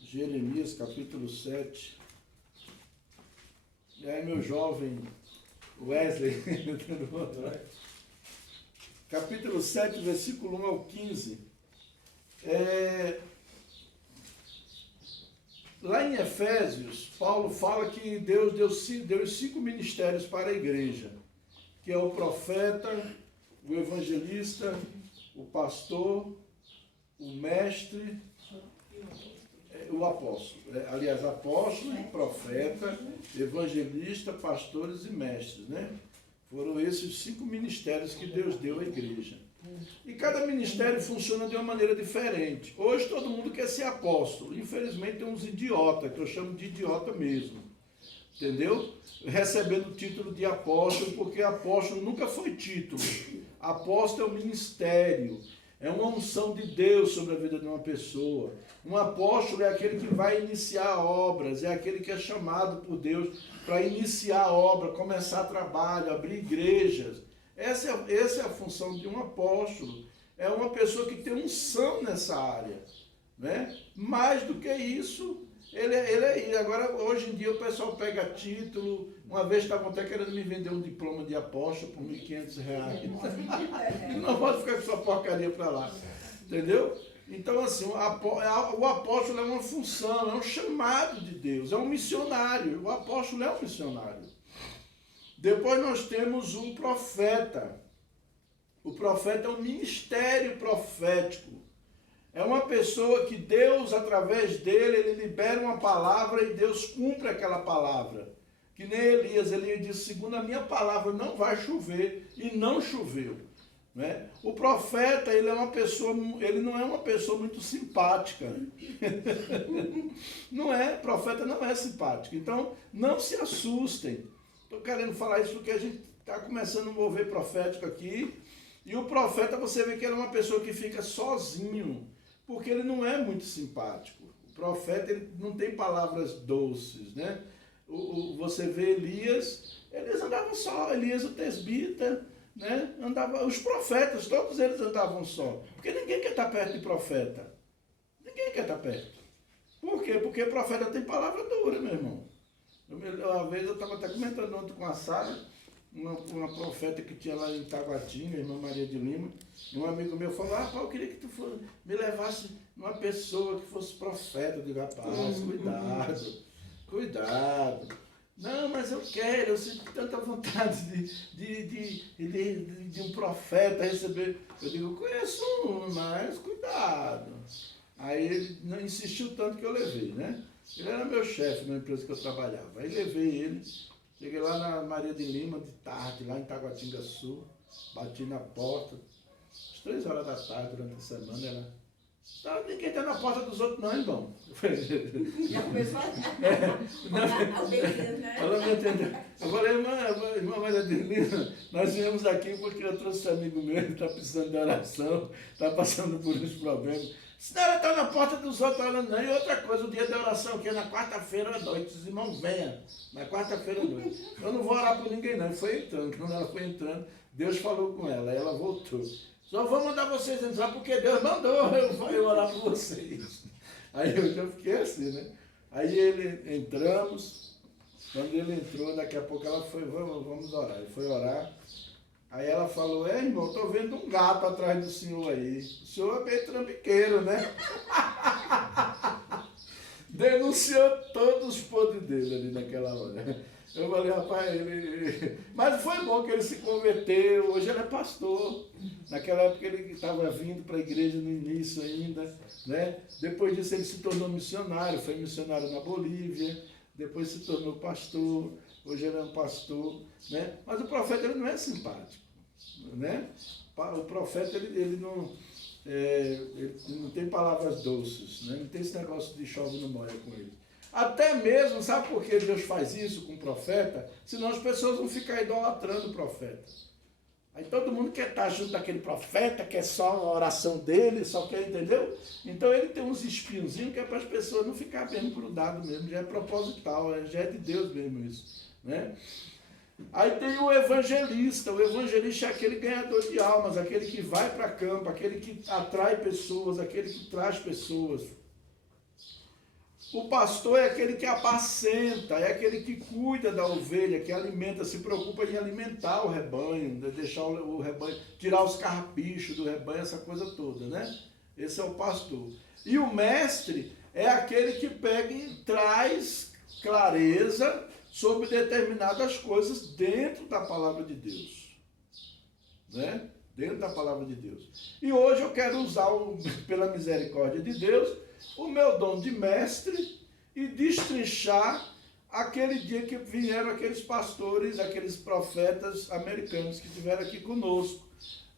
Jeremias capítulo 7. E aí, meu jovem Wesley, capítulo 7, versículo 1 ao 15. Lá em Efésios, Paulo fala que Deus deu 5 ministérios para a igreja, que é o profeta, o evangelista, o pastor, o mestre, o apóstolo. Aliás, apóstolo, profeta, evangelista, pastores e mestres, né? Foram esses 5 ministérios que Deus deu à igreja. E cada ministério funciona de uma maneira diferente. Hoje todo mundo quer ser apóstolo. Infelizmente tem uns idiotas, que eu chamo de idiota mesmo. Entendeu? Recebendo o título de apóstolo, porque apóstolo nunca foi título. Apóstolo é um ministério. É uma unção de Deus sobre a vida de uma pessoa. Um apóstolo é aquele que vai iniciar obras, é aquele que é chamado por Deus para iniciar a obra, começar trabalho, abrir igrejas. Essa é a função de um apóstolo. É uma pessoa que tem unção nessa área, né? Mais do que isso, agora, hoje em dia, o pessoal pega título. Uma vez estavam até querendo me vender um diploma de apóstolo por R$1.500. Não pode ficar com essa porcaria para lá. Entendeu? Então, assim, o apóstolo é uma função, é um chamado de Deus, é um missionário. O apóstolo é um missionário. Depois nós temos um profeta. O profeta é um ministério profético. É uma pessoa que Deus, através dele, ele libera uma palavra e Deus cumpre aquela palavra. Que nem Elias, ele disse, segundo a minha palavra, não vai chover, e não choveu. Né? O profeta, ele não é uma pessoa muito simpática. O profeta não é simpático. Então, não se assustem. Estou querendo falar isso porque a gente está começando um mover profético aqui. E o profeta, você vê que ele é uma pessoa que fica sozinho, porque ele não é muito simpático. O profeta, ele não tem palavras doces, né? Você vê Elias andavam só, Elias o tesbita, né? Os profetas, todos eles andavam só. Porque ninguém quer estar perto de profeta. Ninguém quer estar perto. Por quê? Porque o profeta tem palavra dura, meu irmão. Uma vez eu estava até comentando ontem com a Sara, uma profeta que tinha lá em Taguatinga, a irmã Maria de Lima, e um amigo meu falou, pai, eu queria que tu me levasse uma pessoa que fosse profeta. Eu digo, rapaz, cuidado. Não, mas eu quero, eu sinto tanta vontade de um profeta receber. Eu digo, eu conheço um, mas cuidado. Aí ele não insistiu tanto que eu levei, né? Ele era meu chefe na empresa que eu trabalhava. Aí levei ele, cheguei lá na Maria de Lima, de tarde, lá em Taguatinga Sul, bati na porta, às 3 horas da tarde, durante a semana, ninguém está na porta dos outros não, irmão. Já começou Ela me entendeu. Eu falei, irmã Maria de Lima, nós viemos aqui porque eu trouxe um amigo meu, ele está precisando de oração, está passando por uns problemas. Senão ela está na porta dos outros orando, não. E outra coisa, o dia da oração, que é na quarta-feira à noite. Os irmãos venham, na quarta-feira à noite. Eu não vou orar por ninguém, não. Foi entrando. Quando ela foi entrando, Deus falou com ela. Aí ela voltou. Só vou mandar vocês entrar porque Deus mandou eu orar por vocês. Aí eu já fiquei assim, né? Aí entramos. Quando ele entrou, daqui a pouco ela foi, vamos orar. Ele foi orar. Aí ela falou, irmão, estou vendo um gato atrás do senhor aí. O senhor é meio trambiqueiro, né? Denunciou todos os podres dele ali naquela hora. Eu falei, rapaz, mas foi bom que ele se converteu, hoje ele é pastor. Naquela época ele estava vindo para a igreja no início ainda, né? Depois disso ele se tornou missionário, foi missionário na Bolívia, depois se tornou pastor, hoje ele é um pastor, né? Mas o profeta ele não é simpático, né? O profeta ele não tem palavras doces, né? Não tem esse negócio de chove no molha com ele. Até mesmo, sabe por que Deus faz isso com o profeta? Senão as pessoas vão ficar idolatrando o profeta. Aí todo mundo quer estar junto daquele profeta, quer só a oração dele, só quer, entendeu? Então ele tem uns espinhozinhos que é para as pessoas não ficarem mesmo grudadas mesmo, já é proposital, já é de Deus mesmo isso, né? Aí tem o evangelista. O evangelista é aquele ganhador de almas, aquele que vai para campo, aquele que atrai pessoas, aquele que traz pessoas. O pastor é aquele que apacenta, é aquele que cuida da ovelha, que alimenta, se preocupa em alimentar o rebanho, de deixar o rebanho, tirar os carrapichos do rebanho, essa coisa toda, né? Esse é o pastor. E o mestre é aquele que pega e traz clareza sobre determinadas coisas dentro da palavra de Deus, né? Dentro da palavra de Deus. E hoje eu quero usar, pela misericórdia de Deus, o meu dom de mestre e destrinchar aquele dia que vieram aqueles pastores, aqueles profetas americanos que estiveram aqui conosco.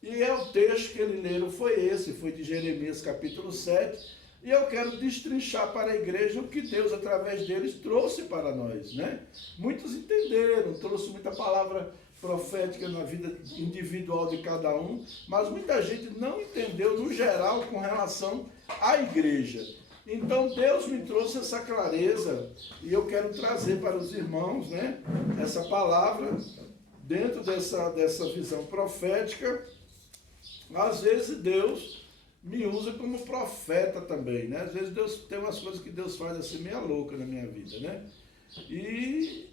E o texto que eles leram foi esse, foi de Jeremias capítulo 7, e eu quero destrinchar para a igreja o que Deus, através deles, trouxe para nós, né? Muitos entenderam, trouxe muita palavra profética na vida individual de cada um, mas muita gente não entendeu no geral com relação à igreja. Então Deus me trouxe essa clareza e eu quero trazer para os irmãos, né, essa palavra dentro dessa visão profética. Às vezes Deus me usa como profeta também, né? Às vezes Deus tem umas coisas que Deus faz assim meia louca na minha vida, né? E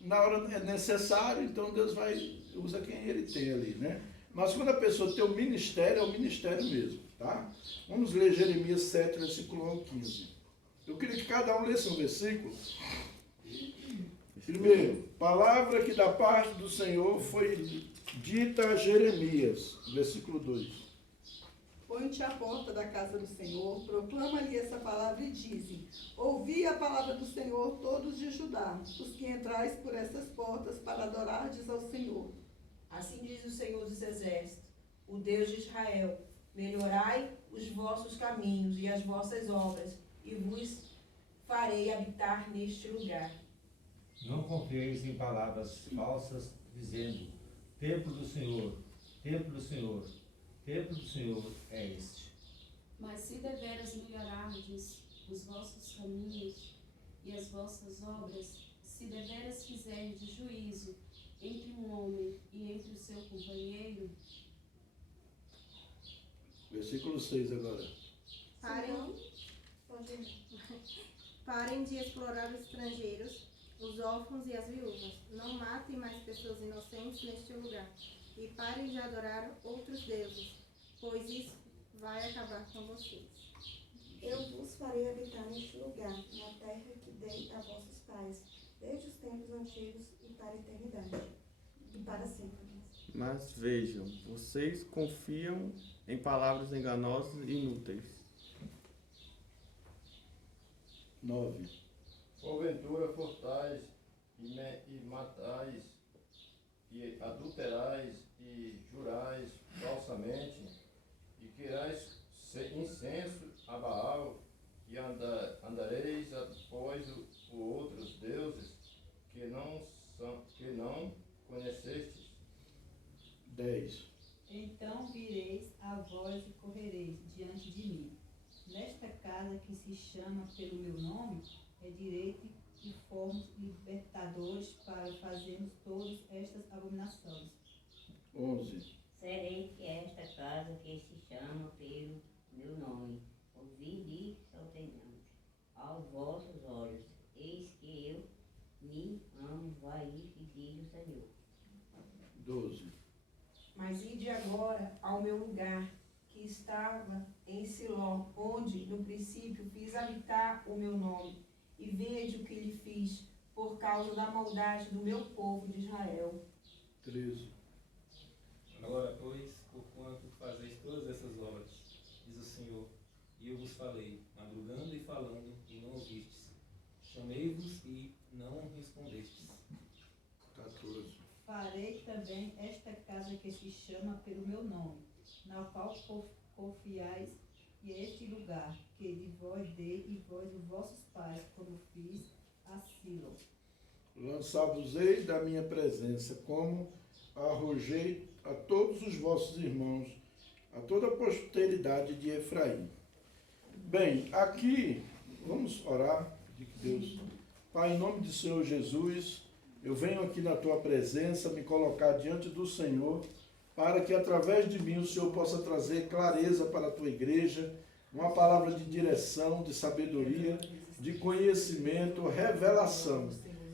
na hora é necessário, então Deus usa quem Ele tem ali, né? Mas quando a pessoa tem o ministério, é o ministério mesmo, tá? Vamos ler Jeremias 7, versículo 1 ao 15. Eu queria que cada um lesse um versículo. Primeiro, palavra que da parte do Senhor foi dita a Jeremias, versículo 2. Põe-te à porta da casa do Senhor, proclama-lhe essa palavra e dize: ouvi a palavra do Senhor, todos de Judá, os que entrais por essas portas para adorardes ao Senhor. Assim diz o Senhor dos Exércitos, o Deus de Israel: melhorai os vossos caminhos e as vossas obras, e vos farei habitar neste lugar. Não confieis em palavras falsas, dizendo: templo do Senhor, templo do Senhor, templo do Senhor é este. Mas se deveras melhorardes os vossos caminhos e as vossas obras, se deveras fizerdes juízo entre um homem e entre o seu companheiro. Versículo 6 agora. Parem de explorar os estrangeiros, os órfãos e as viúvas. Não matem mais pessoas inocentes neste lugar. E parem de adorar outros deuses, pois isso vai acabar com vocês. Eu vos farei habitar neste lugar, na terra que dei a vossos pais, desde os tempos antigos e para a eternidade, e para sempre. Mas vejam, vocês confiam em palavras enganosas e inúteis. 9. Porventura furtais e matais, e adulterais e jurais falsamente, e queirais incenso a Baal, e andareis após outros deuses que não conhecestes. 10. Então vireis a vós e correreis diante de mim. Nesta casa que se chama pelo meu nome, é direito que fomos libertadores para fazermos todas estas abominações. 11. Serei que esta casa que se chama pelo meu nome, ouvi e soltenhamos aos vossos olhos, eis que eu me amo, vai ir, e diz o Senhor. 12. Mas ide agora ao meu lugar, que estava em Siló, onde no princípio fiz habitar o meu nome, e vede o que lhe fiz, por causa da maldade do meu povo de Israel. 13. Agora, pois, porquanto fazeis todas essas obras, diz o Senhor, e eu vos falei, madrugando e falando, e não ouvistes. Chamei-vos e não respondestes. 14. Farei também esta casa que se chama pelo meu nome, na qual confiais, e este lugar que de vós dei e vós os vossos pais, como fiz a Silo. Lançar-vos-ei da minha presença, como arrojei a todos os vossos irmãos, a toda a posteridade de Efraim. Bem, aqui, vamos orar, pedir que Deus, Pai, em nome do Senhor Jesus, eu venho aqui na tua presença me colocar diante do Senhor, para que através de mim o Senhor possa trazer clareza para a tua igreja, uma palavra de direção, de sabedoria, de conhecimento, revelação.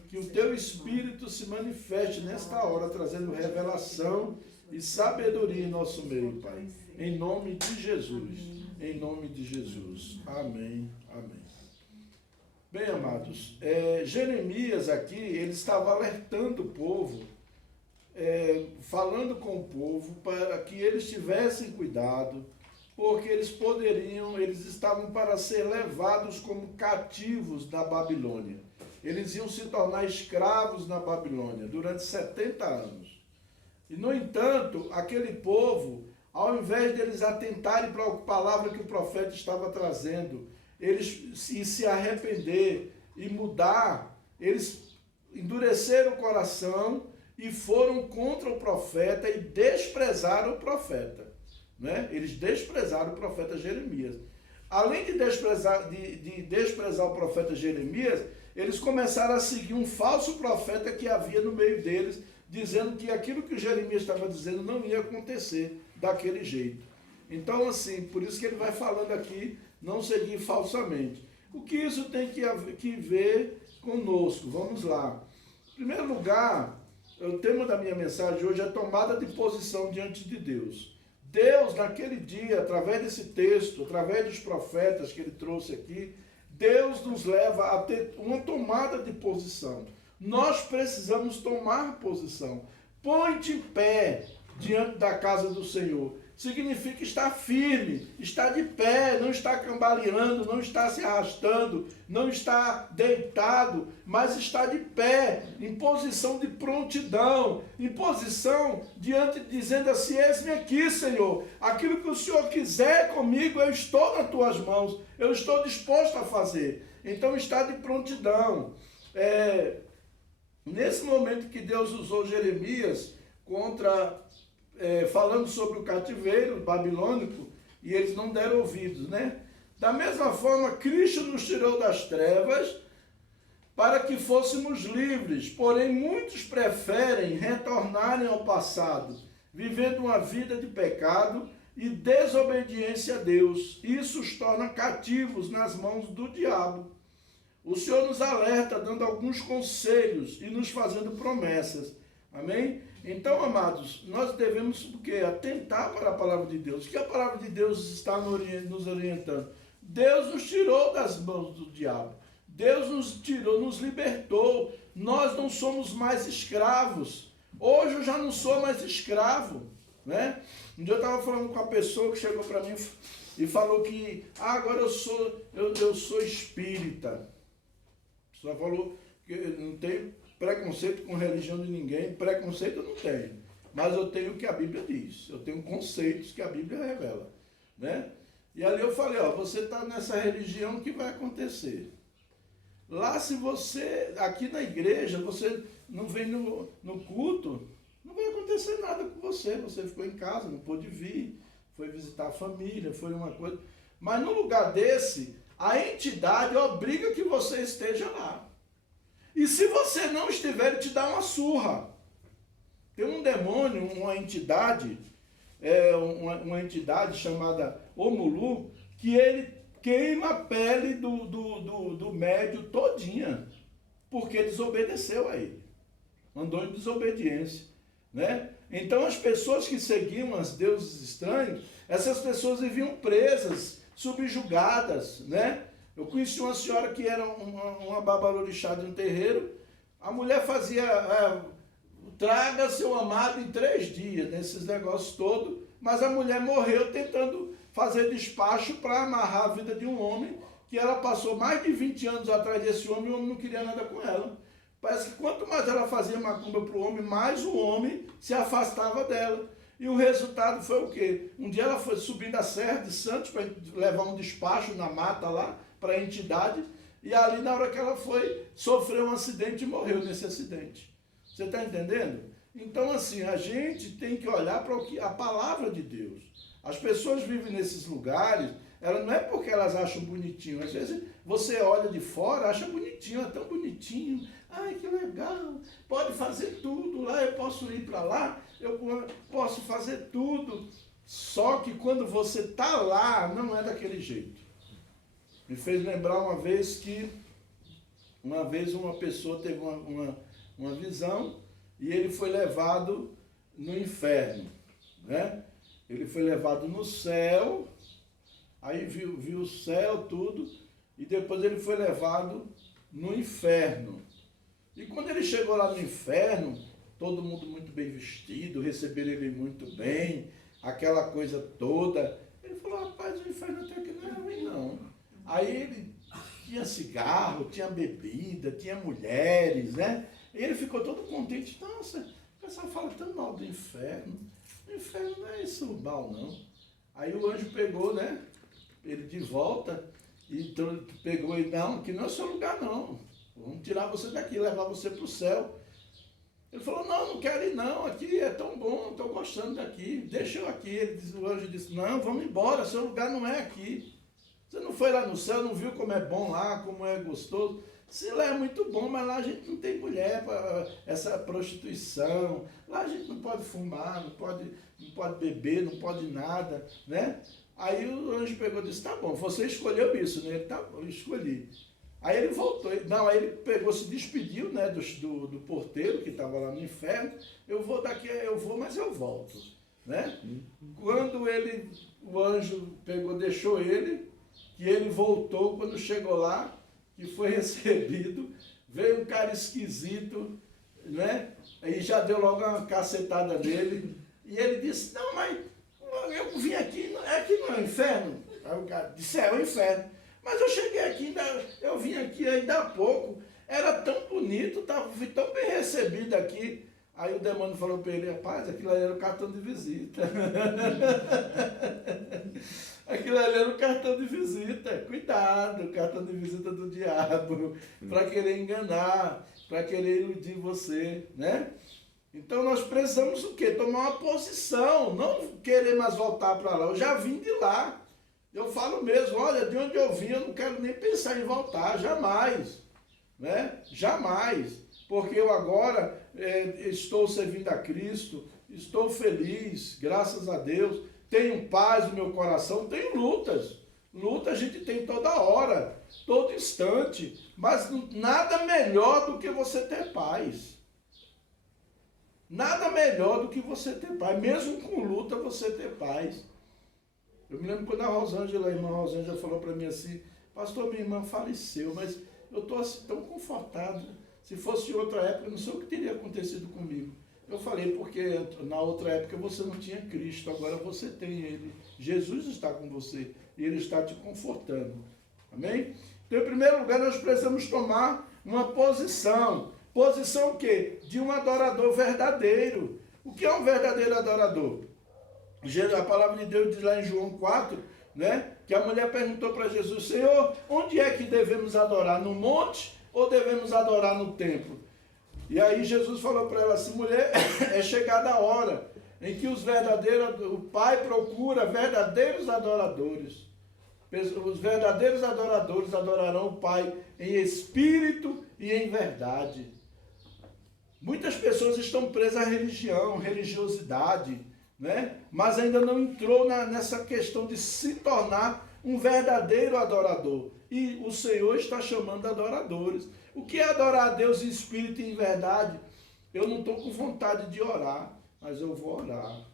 Que o teu Espírito se manifeste nesta hora, trazendo revelação e sabedoria em nosso meio, Pai. Em nome de Jesus. Em nome de Jesus. Amém. Amém. Bem, amados, Jeremias aqui, ele estava alertando o povo, falando com o povo para que eles tivessem cuidado, porque eles estavam para ser levados como cativos da Babilônia. Eles iam se tornar escravos na Babilônia durante 70 anos. E, no entanto, aquele povo, ao invés deles atentarem para a palavra que o profeta estava trazendo, eles se arrepender e mudar, eles endureceram o coração e foram contra o profeta e desprezaram o profeta. Né? Eles desprezaram o profeta Jeremias. Além de desprezar o profeta Jeremias, eles começaram a seguir um falso profeta que havia no meio deles, dizendo que aquilo que o Jeremias estava dizendo não ia acontecer daquele jeito. Então, assim, por isso que ele vai falando aqui, não seguir falsamente. O que isso tem que ver conosco? Vamos lá. Em primeiro lugar, o tema da minha mensagem hoje é tomada de posição diante de Deus. Deus, naquele dia, através desse texto, através dos profetas que ele trouxe aqui, Deus nos leva a ter uma tomada de posição. Nós precisamos tomar posição. Põe-te em pé diante da casa do Senhor. Significa estar firme, estar de pé, não estar cambaleando, não estar se arrastando, não estar deitado, mas estar de pé, em posição de prontidão, em posição diante, dizendo assim: eis-me aqui, Senhor, aquilo que o Senhor quiser comigo, eu estou nas tuas mãos, eu estou disposto a fazer. Então, estar de prontidão. Nesse momento que Deus usou Jeremias falando sobre o cativeiro babilônico, e eles não deram ouvidos, né? Da mesma forma, Cristo nos tirou das trevas para que fôssemos livres, porém muitos preferem retornarem ao passado, vivendo uma vida de pecado e desobediência a Deus. Isso os torna cativos nas mãos do diabo. O Senhor nos alerta, dando alguns conselhos e nos fazendo promessas. Amém? Então, amados, nós devemos o quê? Atentar para a palavra de Deus. O que a palavra de Deus está nos orientando? Deus nos tirou das mãos do diabo. Deus nos tirou, nos libertou. Nós não somos mais escravos. Hoje eu já não sou mais escravo, né? Um dia eu estava falando com uma pessoa que chegou para mim e falou que agora eu sou espírita. A pessoa falou que eu não tenho preconceito com religião de ninguém, preconceito eu não tenho, mas eu tenho o que a Bíblia diz, eu tenho conceitos que a Bíblia revela, né? E ali eu falei, você está nessa religião, o que vai acontecer? Lá, se você, aqui na igreja, você não vem no culto, não vai acontecer nada com você, você ficou em casa, não pôde vir, foi visitar a família, foi uma coisa, mas no lugar desse, a entidade obriga que você esteja lá. E se você não estiver, ele te dá uma surra. Tem um demônio, uma entidade chamada Omulu, que ele queima a pele do médio todinha, porque desobedeceu a ele. Andou em desobediência, né? Então as pessoas que seguiam os deuses estranhos, essas pessoas viviam presas, subjugadas, né? Eu conheci uma senhora que era uma babalorixá de um terreiro. A mulher fazia, traga seu amado em 3 dias, nesses negócios todos, mas a mulher morreu tentando fazer despacho para amarrar a vida de um homem, que ela passou mais de 20 anos atrás desse homem e o homem não queria nada com ela. Parece que quanto mais ela fazia macumba para o homem, mais o homem se afastava dela. E o resultado foi o quê? Um dia ela foi subindo a Serra de Santos para levar um despacho na mata lá, para a entidade, e ali na hora que ela foi, sofreu um acidente e morreu nesse acidente. Você está entendendo? Então, assim, a gente tem que olhar para a palavra de Deus. As pessoas vivem nesses lugares, não é porque elas acham bonitinho. Às vezes você olha de fora, acha bonitinho, é tão bonitinho. Ai, que legal, pode fazer tudo lá, eu posso ir para lá, eu posso fazer tudo. Só que quando você está lá, não é daquele jeito. Me fez lembrar uma vez uma pessoa teve uma visão e ele foi levado no inferno, né? Ele foi levado no céu, aí viu o céu, tudo, e depois ele foi levado no inferno. E quando ele chegou lá no inferno, todo mundo muito bem vestido, receberam ele muito bem, aquela coisa toda. Ele falou, rapaz, o inferno até que não é ruim, não. Aí ele tinha cigarro, tinha bebida, tinha mulheres, né? E ele ficou todo contente. Nossa, o pessoal fala tão mal do inferno. O inferno não é isso mal, não. Aí o anjo pegou, né? Ele de volta, e pegou e não, que não é seu lugar, não. Vamos tirar você daqui, levar você para o céu. Ele falou, não quero ir não, aqui é tão bom, estou gostando daqui, deixa eu aqui. O anjo disse, não, vamos embora, seu lugar não é aqui. Você não foi lá no céu, não viu como é bom lá, como é gostoso? Se lá é muito bom, mas lá a gente não tem mulher para essa prostituição. Lá a gente não pode fumar, não pode beber, não pode nada, né? Aí o anjo pegou e disse, tá bom, você escolheu isso, né? Ele, tá bom, eu escolhi. Aí ele voltou, aí ele pegou, se despediu, né, do porteiro que estava lá no inferno. Eu vou daqui, mas eu volto, né? Quando o anjo pegou, deixou ele, que ele voltou, quando chegou lá, que foi recebido, veio um cara esquisito, né? Aí já deu logo uma cacetada nele, e ele disse, não, mas eu vim aqui não é o inferno? Aí o cara disse, é o inferno. Mas eu cheguei aqui, eu vim aqui ainda há pouco, era tão bonito, fui tão bem recebido aqui. Aí o demônio falou para ele, rapaz, aquilo ali era o cartão de visita. Aquilo ali era o cartão de visita. Cuidado, o cartão de visita do diabo, para querer enganar, para querer iludir você, né? Então nós precisamos o quê? Tomar uma posição, não querer mais voltar para lá. Eu já vim de lá. Eu falo mesmo, olha, de onde eu vim, eu não quero nem pensar em voltar, jamais, né? Jamais, porque eu agora estou servindo a Cristo, estou feliz, graças a Deus, tenho paz no meu coração, tenho lutas. Luta a gente tem toda hora, todo instante, mas nada melhor do que você ter paz. Nada melhor do que você ter paz, mesmo com luta você ter paz. Eu me lembro quando a irmã Rosângela falou para mim assim, pastor, minha irmã faleceu, mas eu estou assim, tão confortado. Se fosse de outra época, eu não sei o que teria acontecido comigo. Eu falei, porque na outra época você não tinha Cristo, agora você tem Ele. Jesus está com você e Ele está te confortando. Amém? Então, em primeiro lugar, nós precisamos tomar uma posição. Posição o quê? De um adorador verdadeiro. O que é um verdadeiro adorador? A palavra de Deus diz lá em João 4, né, que a mulher perguntou para Jesus, Senhor, onde é que devemos adorar? No monte ou devemos adorar no templo? E aí Jesus falou para ela assim, mulher, é chegada a hora em que o Pai procura verdadeiros adoradores. Os verdadeiros adoradores adorarão o Pai em espírito e em verdade. Muitas pessoas estão presas à religião, religiosidade, né? Mas ainda não entrou nessa questão de se tornar um verdadeiro adorador. E o Senhor está chamando adoradores. O que é adorar a Deus em espírito e em verdade? Eu não estou com vontade de orar, mas eu vou orar.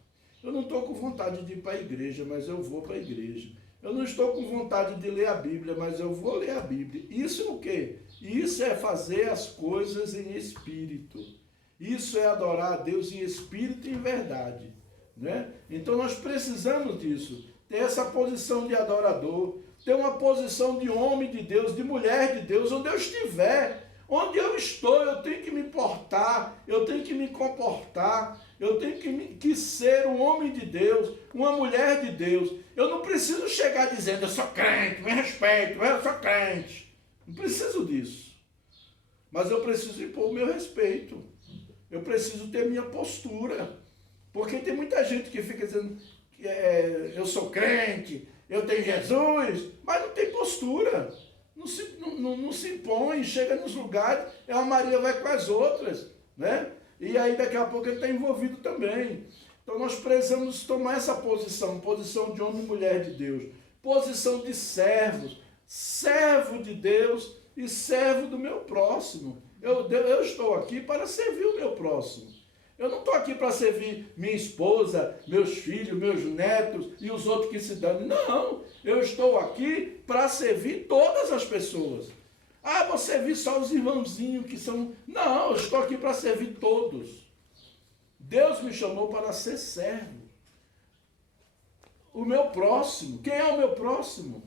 Eu não estou com vontade de ir para a igreja, mas eu vou para a igreja. Eu não estou com vontade de ler a Bíblia, mas eu vou ler a Bíblia. Isso é o quê? Isso é fazer as coisas em espírito. Isso é adorar a Deus em espírito e em verdade, né? Então nós precisamos disso. Ter essa posição de adorador, ter uma posição de homem de Deus, de mulher de Deus, onde eu estiver. Onde eu estou, eu tenho que me portar, eu tenho que me comportar, eu tenho que ser um homem de Deus, uma mulher de Deus. Eu não preciso chegar dizendo, eu sou crente, me respeito, eu sou crente. Não preciso disso. Mas eu preciso impor o meu respeito. Eu preciso ter minha postura. Porque tem muita gente que fica dizendo, eu sou crente, eu tenho Jesus, mas não tem postura. não se impõe, chega nos lugares, a Maria vai com as outras, né? E aí daqui a pouco ele está envolvido também. Então nós precisamos tomar essa posição de homem e mulher de Deus, posição de servos, servo de Deus e servo do meu próximo. Eu estou aqui para servir o meu próximo. Eu não estou aqui para servir minha esposa, meus filhos, meus netos e os outros que se dão. Não, eu estou aqui para servir todas as pessoas. Ah, vou servir só os irmãozinhos que são... Não, eu estou aqui para servir todos. Deus me chamou para ser servo. O meu próximo, quem é o meu próximo?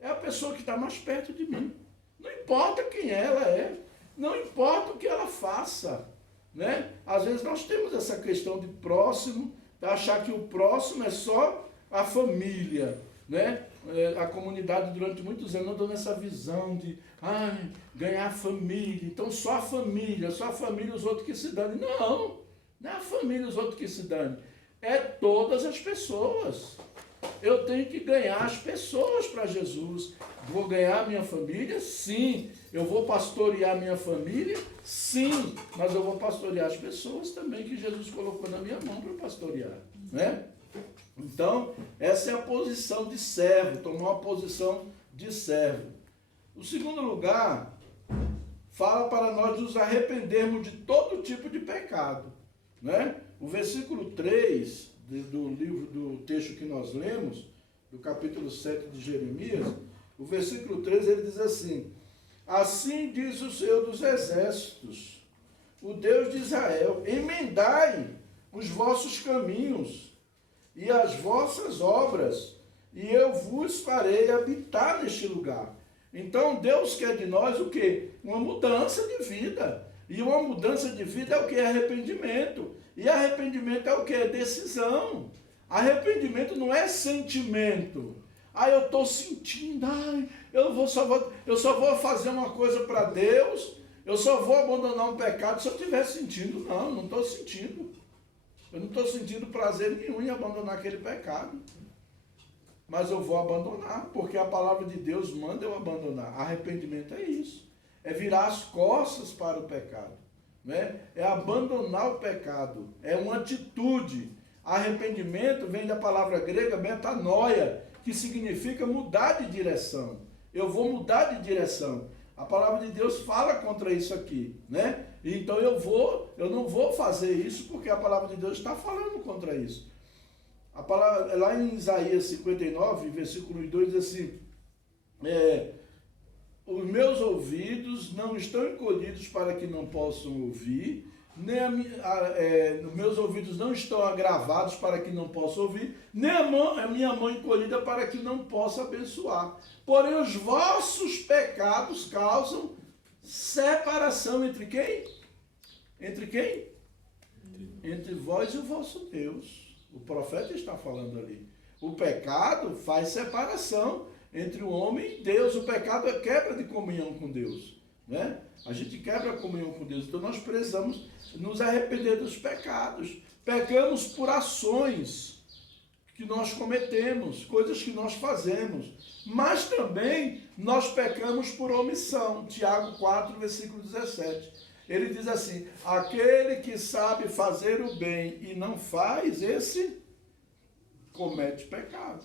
É a pessoa que está mais perto de mim. Não importa quem ela é, não importa o que ela faça, né? Às vezes nós temos essa questão de próximo, de achar que o próximo é só a família, né? A comunidade durante muitos anos andou nessa visão de ganhar família, então só a família, os outros que se danem. Não é a família, os outros que se danem, é todas as pessoas. Eu tenho que ganhar as pessoas para Jesus. Vou ganhar minha família? Sim. Eu vou pastorear minha família? Sim. Mas eu vou pastorear as pessoas também que Jesus colocou na minha mão para pastorear, né? Então, essa é a posição de servo, tomar uma posição de servo. O segundo lugar, fala para nós nos arrependermos de todo tipo de pecado, né? O versículo 3 do livro, do texto que nós lemos, do capítulo 7 de Jeremias, o versículo 3, ele diz assim: assim diz o Senhor dos Exércitos, o Deus de Israel, emendai os vossos caminhos e as vossas obras, e eu vos farei habitar neste lugar. Então Deus quer de nós o quê? Uma mudança de vida. E uma mudança de vida é o que? Arrependimento. E arrependimento é o que? É decisão. Arrependimento não é sentimento. Eu estou sentindo, eu só vou fazer uma coisa para Deus, eu só vou abandonar um pecado se eu estiver sentindo. Não estou sentindo. Eu não estou sentindo prazer nenhum em abandonar aquele pecado. Mas eu vou abandonar, porque a palavra de Deus manda eu abandonar. Arrependimento é isso. É virar as costas para o pecado, né? É abandonar o pecado. É uma atitude. Arrependimento vem da palavra grega metanoia, que significa mudar de direção. Eu vou mudar de direção. A palavra de Deus fala contra isso aqui, né? Então eu não vou fazer isso porque a palavra de Deus está falando contra isso. A palavra, lá em Isaías 59, versículo 2, diz assim: os meus ouvidos não estão encolhidos para que não possam ouvir, nem os meus ouvidos não estão agravados para que não possam ouvir, nem a minha mão encolhida para que não possa abençoar. Porém, os vossos pecados causam separação entre quem? Entre quem? Entre vós e o vosso Deus. O profeta está falando ali. O pecado faz separação entre o homem e Deus. O pecado é quebra de comunhão com Deus, né? A gente quebra a comunhão com Deus. Então nós precisamos nos arrepender dos pecados. Pecamos por ações que nós cometemos, coisas que nós fazemos. Mas também nós pecamos por omissão. Tiago 4, versículo 17. Ele diz assim: aquele que sabe fazer o bem e não faz, esse comete pecado.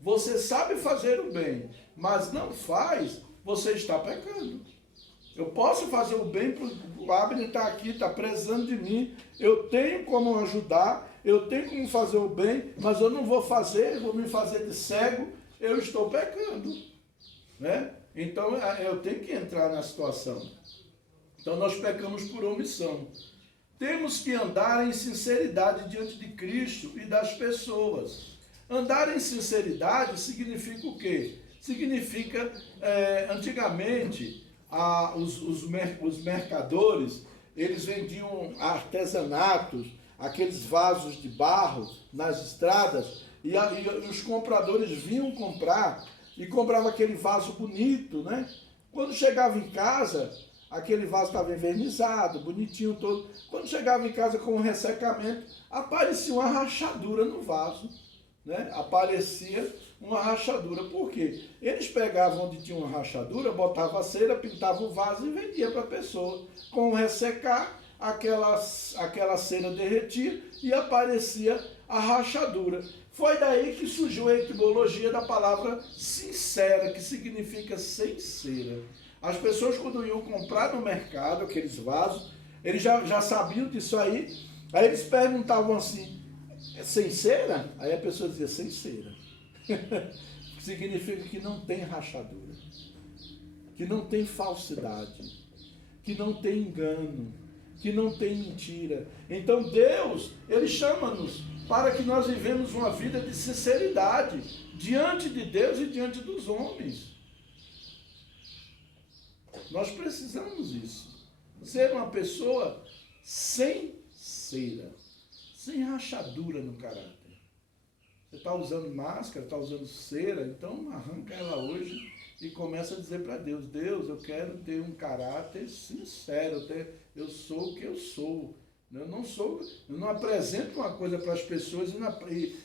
Você sabe fazer o bem, mas não faz, você está pecando. Eu posso fazer o bem, o Abner está aqui, está precisando de mim, eu tenho como ajudar, eu tenho como fazer o bem, mas eu não vou fazer, vou me fazer de cego, eu estou pecando, né? Então eu tenho que entrar na situação. Então nós pecamos por omissão. Temos que andar em sinceridade diante de Cristo e das pessoas. Andar em sinceridade significa o quê? Significa, antigamente, os mercadores, eles vendiam artesanatos, aqueles vasos de barro nas estradas, e os compradores vinham comprar, e compravam aquele vaso bonito, né? Quando chegava em casa, aquele vaso estava envernizado, bonitinho todo. Quando chegava em casa com um ressecamento, aparecia uma rachadura no vaso. né, aparecia uma rachadura. Por quê? Eles pegavam onde tinha uma rachadura, botavam a cera, pintavam o vaso e vendia para a pessoa. Com o ressecar, aquela cera derretia e aparecia a rachadura. Foi daí que surgiu a etimologia da palavra sincera, que significa sem cera. As pessoas, quando iam comprar no mercado aqueles vasos, eles já sabiam disso aí eles perguntavam assim, sem cera? Aí a pessoa dizia, sem cera. Significa que não tem rachadura, que não tem falsidade, que não tem engano, que não tem mentira. Então Deus, Ele chama-nos para que nós vivemos uma vida de sinceridade diante de Deus e diante dos homens. Nós precisamos disso. Ser uma pessoa sem cera, sem rachadura no caráter. Você está usando máscara, está usando cera, então arranca ela hoje e começa a dizer para Deus, Deus, eu quero ter um caráter sincero, eu sou o que eu sou. Eu não apresento uma coisa para as pessoas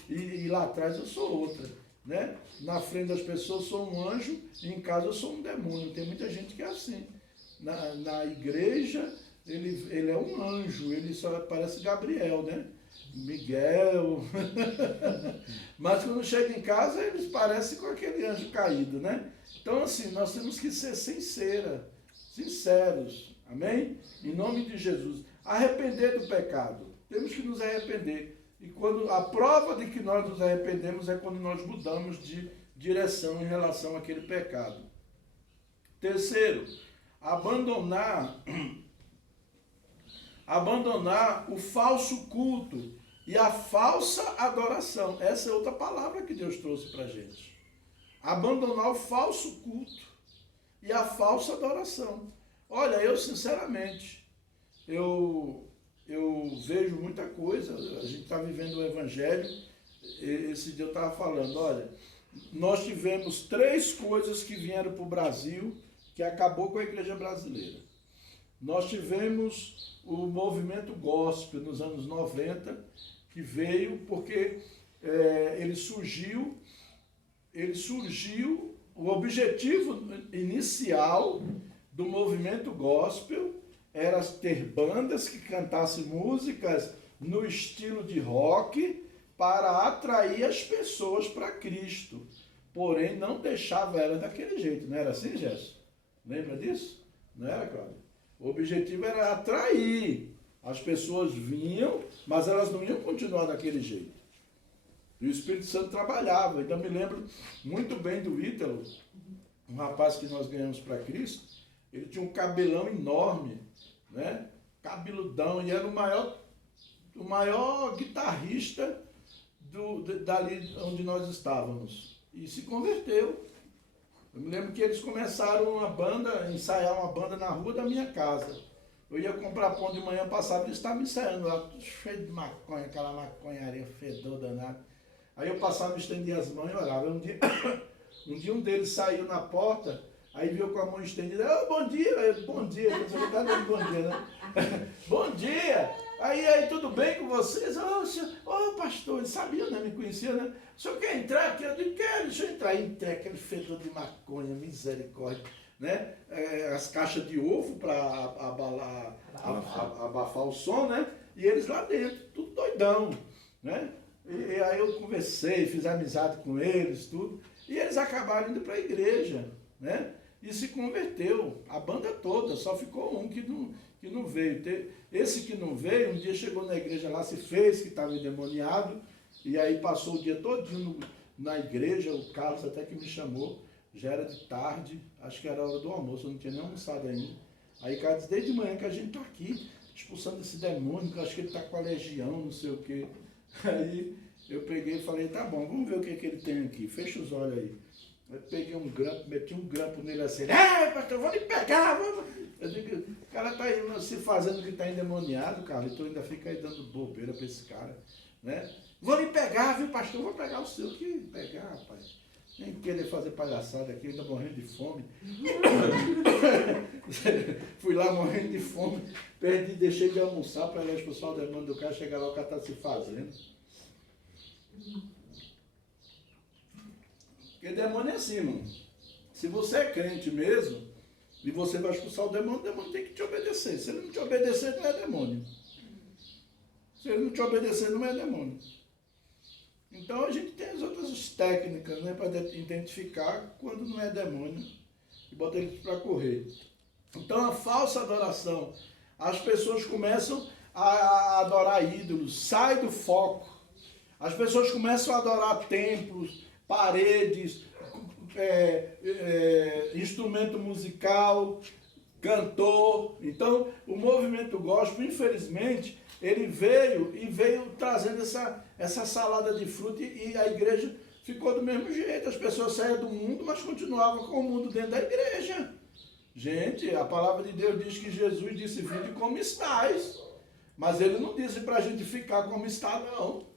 e lá atrás eu sou outra. Né? Na frente das pessoas eu sou um anjo e em casa eu sou um demônio. Tem muita gente que é assim. Na igreja ele é um anjo, ele só parece Gabriel, né? Miguel. Mas quando chega em casa eles parecem com aquele anjo caído, né? Então assim, nós temos que ser sinceros. Amém? Em nome de Jesus. Arrepender do pecado. Temos que nos arrepender. E quando a prova de que nós nos arrependemos é quando nós mudamos de direção em relação àquele pecado. Terceiro, abandonar o falso culto e a falsa adoração. Essa é outra palavra que Deus trouxe para a gente. Abandonar o falso culto e a falsa adoração. Olha, eu sinceramente, eu vejo muita coisa, a gente está vivendo o Evangelho, esse dia eu estava falando, olha, nós tivemos 3 coisas que vieram para o Brasil que acabou com a igreja brasileira. Nós tivemos o movimento gospel nos anos 90, que veio porque ele surgiu, o objetivo inicial do movimento gospel era ter bandas que cantassem músicas no estilo de rock para atrair as pessoas para Cristo. Porém, não deixava ela daquele jeito. Não era assim, Gerson? Lembra disso? Não era, Cláudia? O objetivo era atrair. As pessoas vinham, mas elas não iam continuar daquele jeito. E o Espírito Santo trabalhava. Então, me lembro muito bem do Ítalo, um rapaz que nós ganhamos para Cristo. Ele tinha um cabelão enorme, né? Cabeludão, e era o maior guitarrista dali onde nós estávamos. E se converteu. Eu me lembro que eles começaram ensaiar uma banda na rua da minha casa. Eu ia comprar pão de manhã, passava, eles estavam ensaiando lá, tudo cheio de maconha, aquela maconharia, fedor danado. Aí eu passava, estendia as mãos e orava. Um dia um deles saiu na porta, aí viu com a mão estendida, bom dia, bom dia, bom dia, né? Bom dia! Aí, tudo bem com vocês? Pastor, ele sabia, né? Me conhecia, né? O senhor quer entrar aqui? Eu disse, quero, deixa eu entrar. Entrei, aquele fedor de maconha, misericórdia, né? As caixas de ovo para abafar o som, né? E eles lá dentro, tudo doidão, né? E aí eu conversei, fiz amizade com eles, tudo. E eles acabaram indo para a igreja, né? E se converteu, a banda toda, só ficou um que não veio. Esse que não veio, um dia chegou na igreja lá, se fez que estava endemoniado, e aí passou o dia todinho na igreja, o Carlos até que me chamou, já era de tarde, acho que era a hora do almoço, eu não tinha nem almoçado ainda. Aí o cara disse, desde manhã que a gente está aqui, expulsando esse demônio, que eu acho que ele está com a legião, não sei o quê. Aí eu peguei e falei, tá bom, vamos ver o que ele tem aqui, fecha os olhos aí. Eu peguei um grampo, meti um grampo nele assim, pastor, eu vou lhe pegar, vamos. Eu digo, o cara está aí se fazendo que está endemoniado, cara, e tu ainda fica aí dando bobeira para esse cara, né? Vou lhe pegar, viu, pastor, vou pegar o seu, que pegar, rapaz. Nem querer fazer palhaçada aqui, ainda morrendo de fome. Fui lá morrendo de fome, deixei de almoçar para expulsar o demônio do cara, chegar lá, o cara está se fazendo. Porque demônio é assim, irmão. Se você é crente mesmo, e você vai expulsar o demônio tem que te obedecer. Se ele não te obedecer, não é demônio. Se ele não te obedecer, não é demônio. Então a gente tem as outras técnicas, né, para identificar quando não é demônio e botar ele para correr. Então a falsa adoração, as pessoas começam a adorar ídolos, sai do foco. As pessoas começam a adorar templos, paredes, instrumento musical, cantor. Então o movimento gospel, infelizmente, ele veio trazendo essa salada de fruta e a igreja ficou do mesmo jeito. As pessoas saíam do mundo, mas continuavam com o mundo dentro da igreja. Gente, a palavra de Deus diz que Jesus disse, vinde como estáis. Mas ele não disse para a gente ficar como está, não.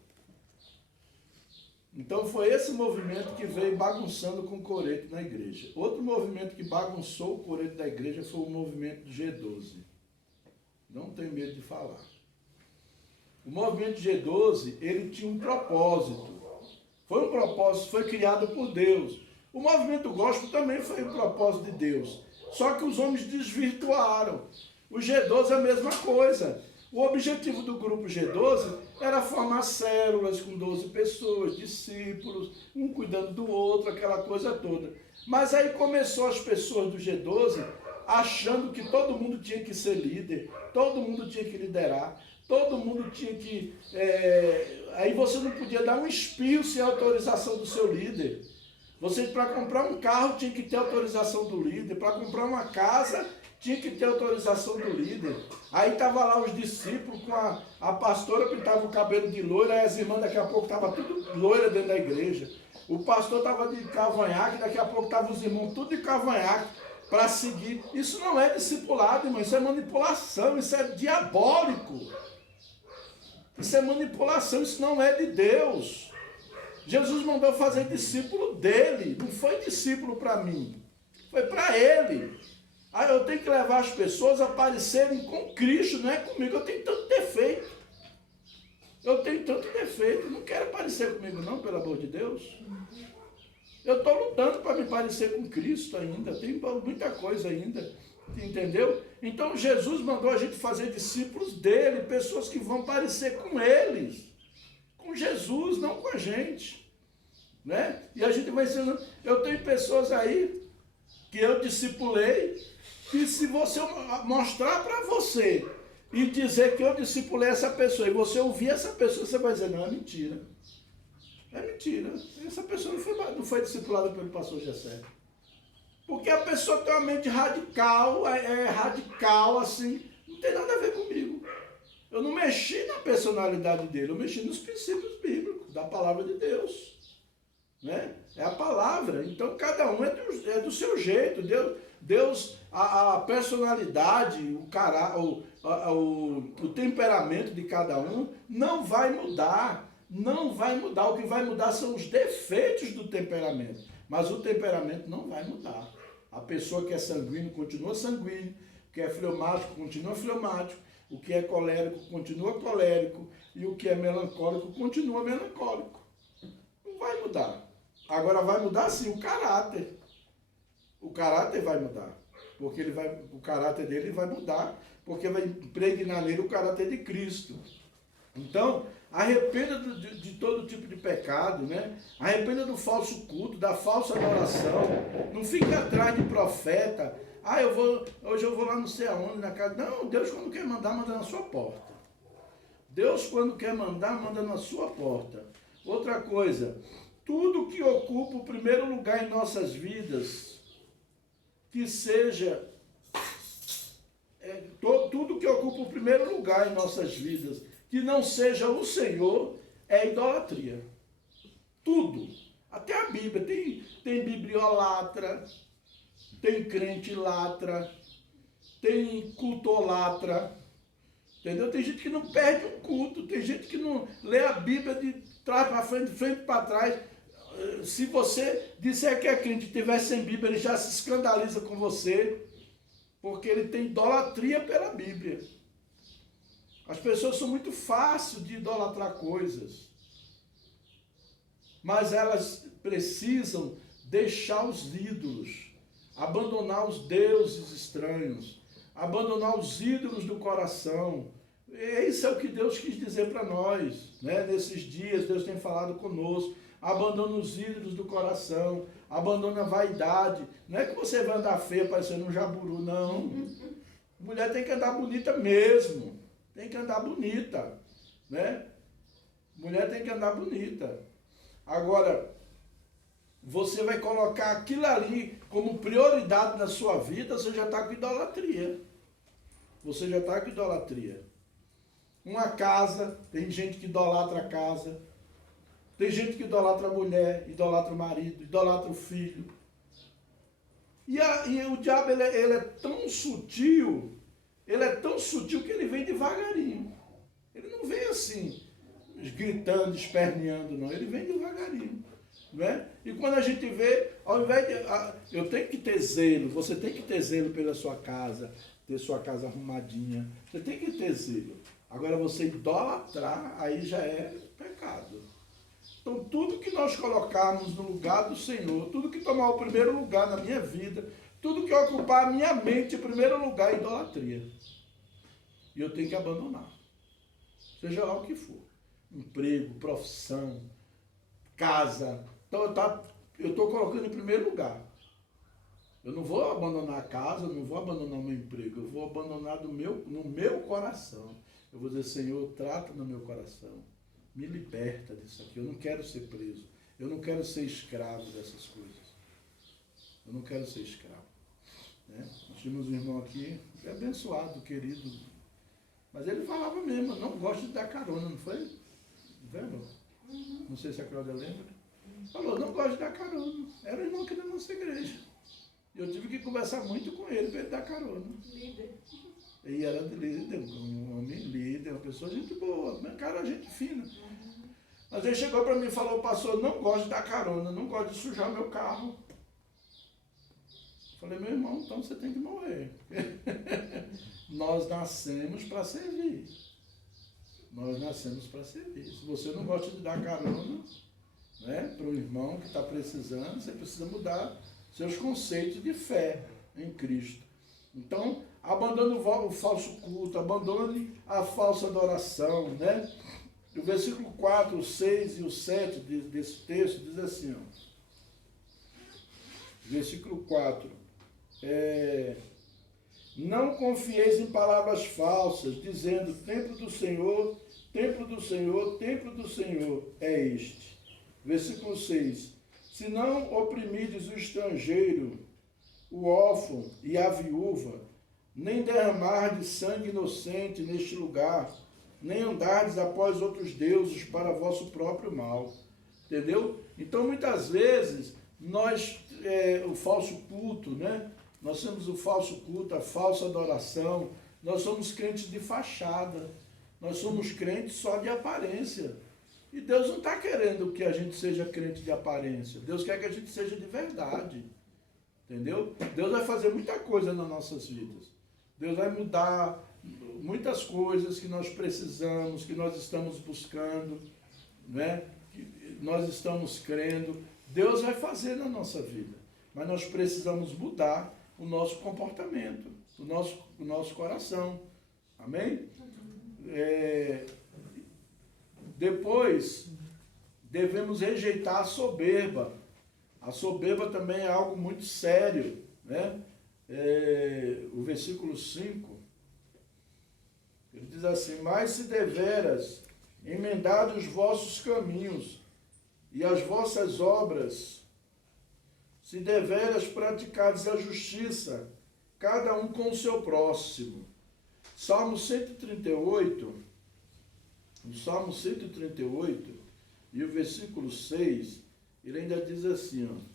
Então foi esse movimento que veio bagunçando com o coreto na igreja. Outro movimento que bagunçou o coreto da igreja foi o movimento do G12. Não tenho medo de falar. O movimento G12, ele tinha um propósito. Foi um propósito, foi criado por Deus. O movimento gospel também foi um propósito de Deus. Só que os homens desvirtuaram. O G12 é a mesma coisa. O objetivo do grupo G12 era formar células com 12 pessoas, discípulos, um cuidando do outro, aquela coisa toda. Mas aí começou as pessoas do G12 achando que todo mundo tinha que ser líder, todo mundo tinha que liderar, todo mundo tinha que... Aí você não podia dar um espirro sem autorização do seu líder. Você, para comprar um carro, tinha que ter autorização do líder. Para comprar uma casa, tinha que ter autorização do líder. Aí estavam lá os discípulos com a pastora pintava o cabelo de loira, aí as irmãs daqui a pouco estavam tudo loira dentro da igreja. O pastor estava de cavanhaque, daqui a pouco estavam os irmãos tudo de cavanhaque para seguir. Isso não é discipulado, irmão, isso é manipulação, isso é diabólico. Isso é manipulação, isso não é de Deus. Jesus mandou fazer discípulo dele, não foi discípulo para mim, foi para ele. Aí eu tenho que levar as pessoas a parecerem com Cristo, não é comigo. Eu tenho tanto defeito. Não quero parecer comigo não, pelo amor de Deus. Eu estou lutando para me parecer com Cristo ainda. Tem muita coisa ainda. Entendeu? Então Jesus mandou a gente fazer discípulos dele, pessoas que vão parecer com eles. Com Jesus, não com a gente. Né? E a gente vai ensinando. Eu tenho pessoas aí que eu discipulei, que se você mostrar para você e dizer que eu discipulei essa pessoa, e você ouvir essa pessoa, você vai dizer, não, é mentira. É mentira. Essa pessoa não foi discipulada pelo pastor Gessé. Porque a pessoa tem uma mente radical, radical assim, não tem nada a ver comigo. Eu não mexi na personalidade dele, eu mexi nos princípios bíblicos, da palavra de Deus. Né? É a palavra. Então cada um é do seu jeito. Deus, a personalidade, o temperamento de cada um não vai mudar. Não vai mudar. O que vai mudar são os defeitos do temperamento. Mas o temperamento não vai mudar. A pessoa que é sanguíneo continua sanguíneo. O que é fleumático continua fleumático. O que é colérico continua colérico. E o que é melancólico continua melancólico. Não vai mudar. Agora vai mudar sim o caráter. O caráter vai mudar. Porque o caráter dele vai mudar. Porque vai impregnar nele o caráter de Cristo. Então, arrependa de todo tipo de pecado, né? Arrependa do falso culto, da falsa adoração. Não fique atrás de profeta. Hoje eu vou lá não sei aonde, na casa. Não, Deus quando quer mandar, manda na sua porta. Deus quando quer mandar, manda na sua porta. Outra coisa, tudo que ocupa o primeiro lugar em nossas vidas, que seja... tudo que ocupa o primeiro lugar em nossas vidas, que não seja o Senhor, é idolatria. Tudo. Até a Bíblia. Tem bibliolatra, tem crente latra, tem cultolatra. Entendeu? Tem gente que não perde um culto, tem gente que não lê a Bíblia de trás para frente, de frente para trás. Se você disser que é crente e estiver sem Bíblia, ele já se escandaliza com você, porque ele tem idolatria pela Bíblia. As pessoas são muito fáceis de idolatrar coisas, mas elas precisam deixar os ídolos, abandonar os deuses estranhos, abandonar os ídolos do coração. Isso é o que Deus quis dizer para nós, né? Nesses dias Deus tem falado conosco. Abandona os ídolos do coração, abandona a vaidade. Não é que você vai andar feia parecendo um jaburu, não. Mulher tem que andar bonita mesmo, tem que andar bonita, né? Mulher tem que andar bonita. Agora, você vai colocar aquilo ali como prioridade na sua vida, você já está com idolatria. Você já está com idolatria. Uma casa, tem gente que idolatra a casa, tem gente que idolatra a mulher, idolatra o marido, idolatra o filho. E o diabo, ele é tão sutil, que ele vem devagarinho. Ele não vem assim, gritando, esperneando, não. Ele vem devagarinho. Né? E quando a gente vê, ao invés de... eu tenho que ter zelo, você tem que ter zelo pela sua casa, ter sua casa arrumadinha. Você tem que ter zelo. Agora, você idolatrar, aí já é pecado. Então, tudo que nós colocarmos no lugar do Senhor, tudo que tomar o primeiro lugar na minha vida, tudo que ocupar a minha mente em primeiro lugar é idolatria. E eu tenho que abandonar. Seja lá o que for. Emprego, profissão, casa. Então, eu estou colocando em primeiro lugar. Eu não vou abandonar a casa, eu não vou abandonar o meu emprego, eu vou abandonar no meu coração. Eu vou dizer, Senhor, trata no meu coração. Me liberta disso aqui. Eu não quero ser preso. Eu não quero ser escravo dessas coisas. Eu não quero ser escravo. Né? Nós tínhamos um irmão aqui, abençoado, querido. Mas ele falava mesmo, não gosto de dar carona, não foi? Não foi, irmão? Não sei se a Cláudia lembra. Falou, não gosto de dar carona. Era o irmão aqui da nossa igreja. E eu tive que conversar muito com ele para ele dar carona. Líder. E era líder, um homem líder, uma pessoa gente boa, um cara gente fina. Mas ele chegou para mim e falou, pastor, não gosto de dar carona, não gosto de sujar meu carro. Falei, meu irmão, então você tem que morrer. Nós nascemos para servir. Nós nascemos para servir. Se você não gosta de dar carona, né, para o irmão que está precisando, você precisa mudar seus conceitos de fé em Cristo. Então, abandone o falso culto, abandone a falsa adoração, né? O versículo 4, o 6 e o 7 desse texto diz assim, ó. Versículo 4. Não confieis em palavras falsas, dizendo, templo do Senhor, templo do Senhor, templo do Senhor é este. Versículo 6. Se não oprimides o estrangeiro, o órfão e a viúva, nem derramardes sangue inocente neste lugar, nem andardes após outros deuses para vosso próprio mal. Entendeu? Então, muitas vezes, o falso culto, né? Nós temos o falso culto, a falsa adoração, nós somos crentes de fachada, nós somos crentes só de aparência. E Deus não está querendo que a gente seja crente de aparência, Deus quer que a gente seja de verdade. Entendeu? Deus vai fazer muita coisa nas nossas vidas. Deus vai mudar muitas coisas que nós precisamos, que nós estamos buscando, né? Que nós estamos crendo. Deus vai fazer na nossa vida. Mas nós precisamos mudar o nosso comportamento, o nosso coração. Amém? Depois, devemos rejeitar a soberba. A soberba também é algo muito sério, né? O versículo 5, ele diz assim, mas se deveras emendado os vossos caminhos e as vossas obras, se deveras praticardes a justiça, cada um com o seu próximo. Salmo 138, no Salmo 138, e o versículo 6, ele ainda diz assim, ó.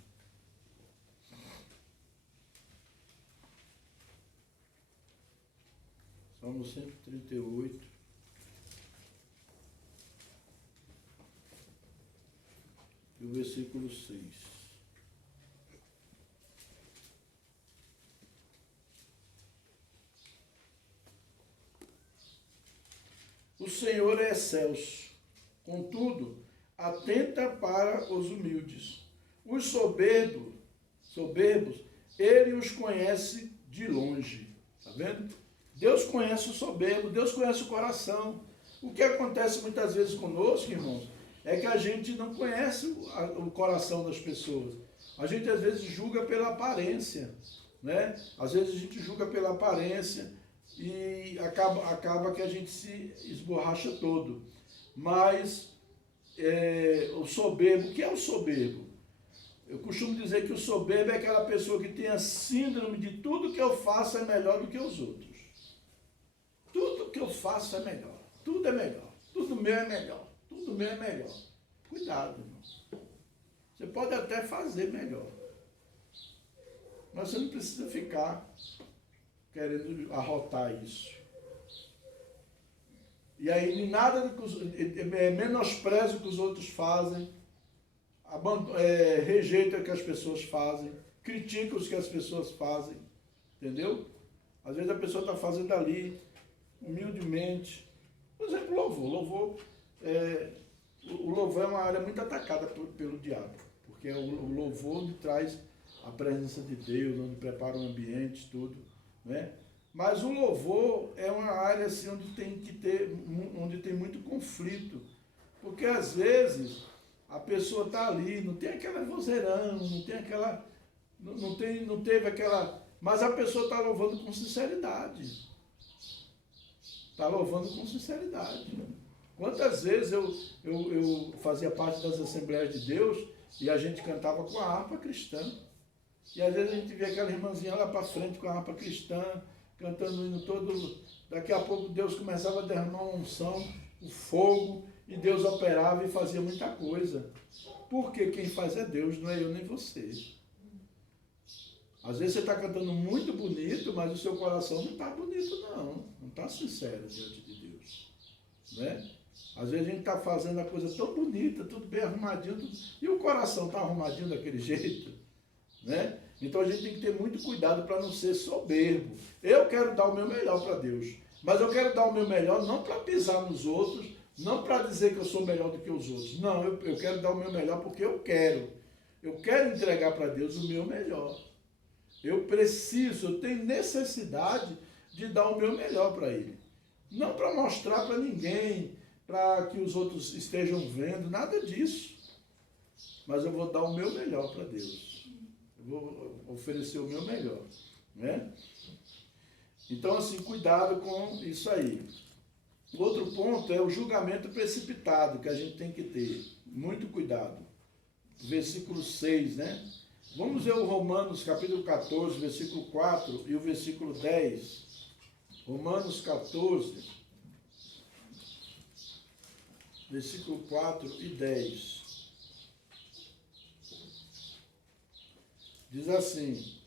Salmo 138. E o versículo 6. O Senhor é excelso, contudo, atenta para os humildes. Os soberbos, ele os conhece de longe. Está vendo? Deus conhece o soberbo, Deus conhece o coração. O que acontece muitas vezes conosco, irmãos, é que a gente não conhece o coração das pessoas. A gente às vezes julga pela aparência, né? Às vezes a gente julga pela aparência e acaba que a gente se esborracha todo. Mas o soberbo, o que é o soberbo? Eu costumo dizer que o soberbo é aquela pessoa que tem a síndrome de tudo que eu faço é melhor do que os outros. Tudo que eu faço é melhor. Tudo é melhor. Tudo meu é melhor. Tudo meu é melhor. Cuidado, irmão. Você pode até fazer melhor. Mas você não precisa ficar querendo arrotar isso. E aí, nada menospreza o que os outros fazem, rejeita o que as pessoas fazem, critica os que as pessoas fazem, entendeu? Às vezes a pessoa está fazendo ali, humildemente. Por exemplo, louvor. O louvor é uma área muito atacada pelo diabo, porque o louvor onde traz a presença de Deus, onde prepara o ambiente, tudo, né? Mas o louvor é uma área assim, onde tem muito conflito, porque às vezes a pessoa está ali, não tem aquela vozeirão, não tem aquela, não teve aquela, mas a pessoa está louvando com sinceridade. Está louvando com sinceridade. Quantas vezes eu fazia parte das Assembleias de Deus e a gente cantava com a harpa cristã. E às vezes a gente via aquela irmãzinha lá para frente com a harpa cristã, cantando o hino todo. Daqui a pouco Deus começava a derramar uma unção, o fogo, e Deus operava e fazia muita coisa. Porque quem faz é Deus, não é eu nem você. Às vezes você está cantando muito bonito, mas o seu coração não está bonito, não. Não está sincero diante de Deus. Né? Às vezes a gente está fazendo a coisa tão bonita, tudo bem arrumadinho, e o coração está arrumadinho daquele jeito. Né? Então a gente tem que ter muito cuidado para não ser soberbo. Eu quero dar o meu melhor para Deus, mas eu quero dar o meu melhor não para pisar nos outros, não para dizer que eu sou melhor do que os outros. Não, eu quero dar o meu melhor porque eu quero. Eu quero entregar para Deus o meu melhor. Eu tenho necessidade de dar o meu melhor para Ele. Não para mostrar para ninguém, para que os outros estejam vendo, nada disso. Mas eu vou dar o meu melhor para Deus. Eu vou oferecer o meu melhor. Né? Então, assim, cuidado com isso aí. Outro ponto é o julgamento precipitado, que a gente tem que ter. Muito cuidado. Versículo 6, né? Vamos ver o Romanos, capítulo 14, versículo 4 e o versículo 10. Romanos 14, versículo 4 e 10. Diz assim: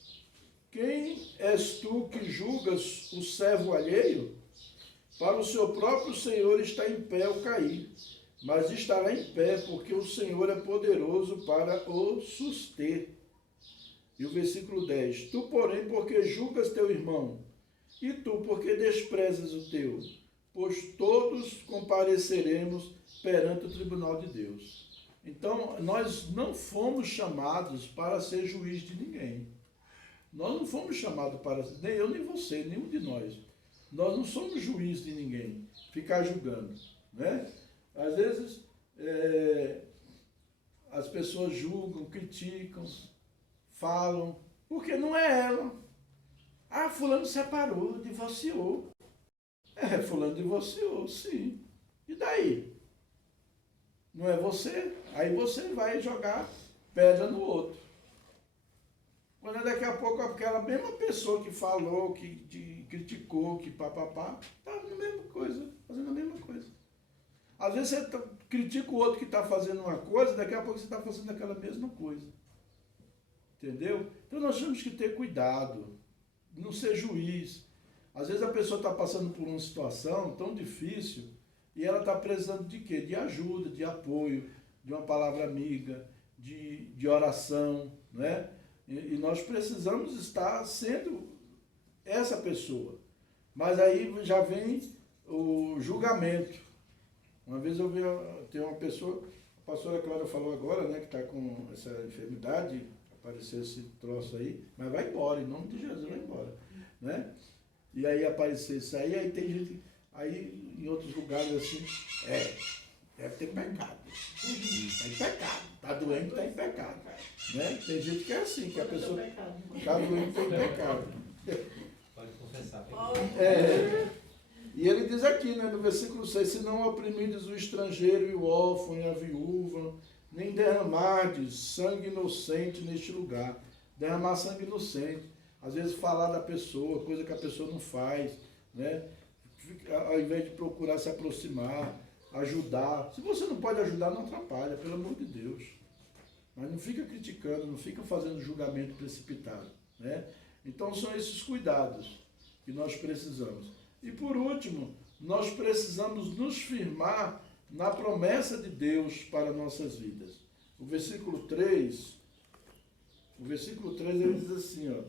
quem és tu que julgas o servo alheio? Para o seu próprio Senhor está em pé ou cair, mas estará em pé, porque o Senhor é poderoso para o suster. E o versículo 10, tu, porém, porque julgas teu irmão, e tu, porque desprezas o teu, pois todos compareceremos perante o tribunal de Deus. Então, nós não fomos chamados para ser juiz de ninguém. Nós não fomos chamados para, nem eu, nem você, nenhum de nós. Nós não somos juiz de ninguém, ficar julgando, né? Às vezes, as pessoas julgam, criticam, falam, porque não é ela. Ah, fulano separou, divorciou. Fulano divorciou, sim. E daí? Não é você? Aí você vai jogar pedra no outro. Quando daqui a pouco aquela mesma pessoa que falou, que criticou, que papapá, está na mesma coisa, fazendo a mesma coisa. Às vezes você critica o outro que está fazendo uma coisa, daqui a pouco você está fazendo aquela mesma coisa. Entendeu? Então nós temos que ter cuidado, não ser juiz. Às vezes a pessoa está passando por uma situação tão difícil e ela está precisando de quê? De ajuda, de apoio, de uma palavra amiga, de oração, né? E nós precisamos estar sendo essa pessoa. Mas aí já vem o julgamento. Uma vez eu vi, tem uma pessoa, pastora Cláudia falou agora, né, que está com essa enfermidade, apareceu esse troço aí, mas vai embora, em nome de Jesus, vai embora, né? E aí apareceu isso aí tem gente, aí em outros lugares assim, deve ter pecado. Está em pecado. Está doente, está em pecado. Né? Tem gente que é assim, que a pessoa está doente, tem pecado. Pode confessar. E ele diz aqui, né, no versículo 6, se não oprimides o estrangeiro e o órfão e a viúva, nem derramardes sangue inocente neste lugar. Derramar sangue inocente. Às vezes falar da pessoa, coisa que a pessoa não faz, né? Ao invés de procurar se aproximar, ajudar. Se você não pode ajudar, não atrapalha, pelo amor de Deus. Mas não fica criticando, não fica fazendo julgamento precipitado, né? Então são esses cuidados que nós precisamos. E por último, nós precisamos nos firmar na promessa de Deus para nossas vidas. O versículo 3 ele diz assim, ó,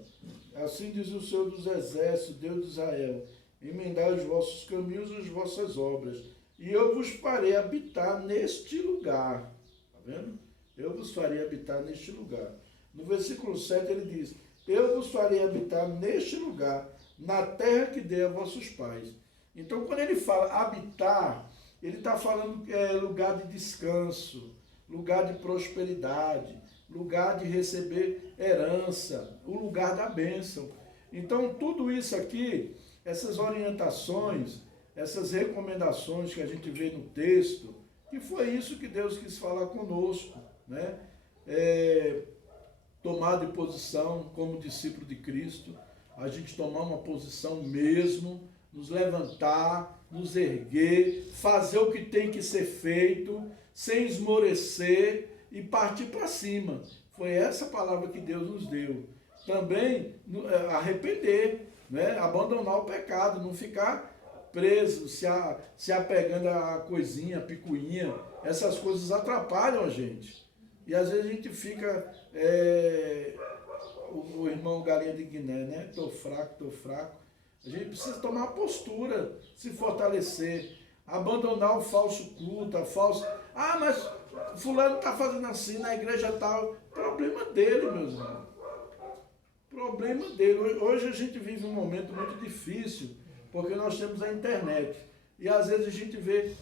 assim diz o Senhor dos Exércitos, Deus de Israel, emendai os vossos caminhos e as vossas obras, e eu vos farei habitar neste lugar. Está vendo? Eu vos farei habitar neste lugar. No versículo 7 ele diz, eu vos farei habitar neste lugar, na terra que dei a vossos pais. Então, quando ele fala habitar, ele está falando lugar de descanso, lugar de prosperidade, lugar de receber herança, o lugar da bênção. Então, tudo isso aqui, essas orientações, essas recomendações que a gente vê no texto, que foi isso que Deus quis falar conosco, né? Tomar de posição como discípulo de Cristo, a gente tomar uma posição mesmo, nos levantar, nos erguer, fazer o que tem que ser feito, sem esmorecer e partir para cima. Foi essa palavra que Deus nos deu. Também arrepender, né? Abandonar o pecado, não ficar preso, se apegando a coisinha, a picuinha. Essas coisas atrapalham a gente. E às vezes a gente fica, o irmão Galinha de Guiné, né? Estou fraco. A gente precisa tomar uma postura, se fortalecer, abandonar o falso culto, mas fulano está fazendo assim na igreja tal. Problema dele, meus irmãos. Problema dele. Hoje a gente vive um momento muito difícil, porque nós temos a internet. E às vezes a gente vê,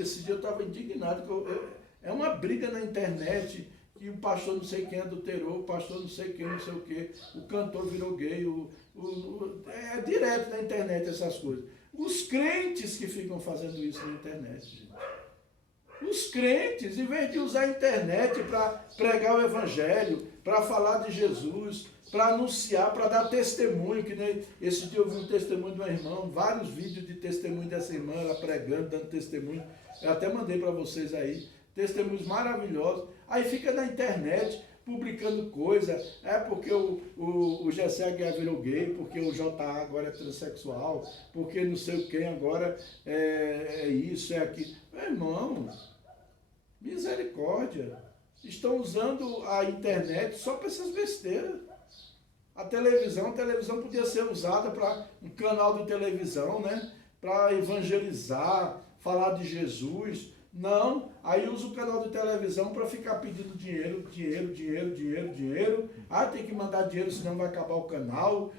esse dia eu estava indignado, é uma briga na internet, que o pastor não sei quem adulterou, o pastor não sei quem, não sei o quê, o cantor virou gay, é direto na internet essas coisas. Os crentes que ficam fazendo isso na internet, gente. Os crentes, em vez de usar a internet para pregar o evangelho, para falar de Jesus, para anunciar, para dar testemunho, que nem esse dia eu vi um testemunho de uma irmã, vários vídeos de testemunho dessa irmã, ela pregando, dando testemunho, eu até mandei para vocês aí, testemunhos maravilhosos, aí fica na internet publicando coisa, porque o Gessé Aguiar virou gay, porque o JA agora é transexual, porque não sei o quem agora é isso, é aquilo. Meu irmão, misericórdia, estão usando a internet só para essas besteiras. A televisão podia ser usada para um canal de televisão, né? Para evangelizar, falar de Jesus. Não, aí usa o canal de televisão para ficar pedindo dinheiro. Tem que mandar dinheiro, senão vai acabar o canal.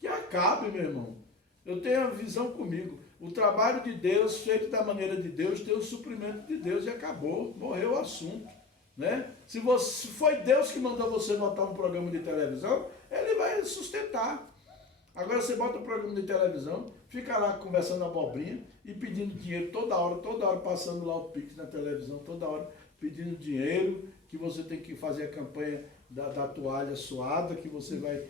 Que acabe, meu irmão. Eu tenho a visão comigo. O trabalho de Deus, feito da maneira de Deus, tem o suprimento de Deus e acabou. Morreu o assunto. Né? Se foi Deus que mandou você botar um programa de televisão, ele vai sustentar. Agora você bota um programa de televisão, fica lá conversando abobrinha e pedindo dinheiro toda hora passando lá o Pix na televisão, toda hora pedindo dinheiro, que você tem que fazer a campanha da toalha suada, que você vai...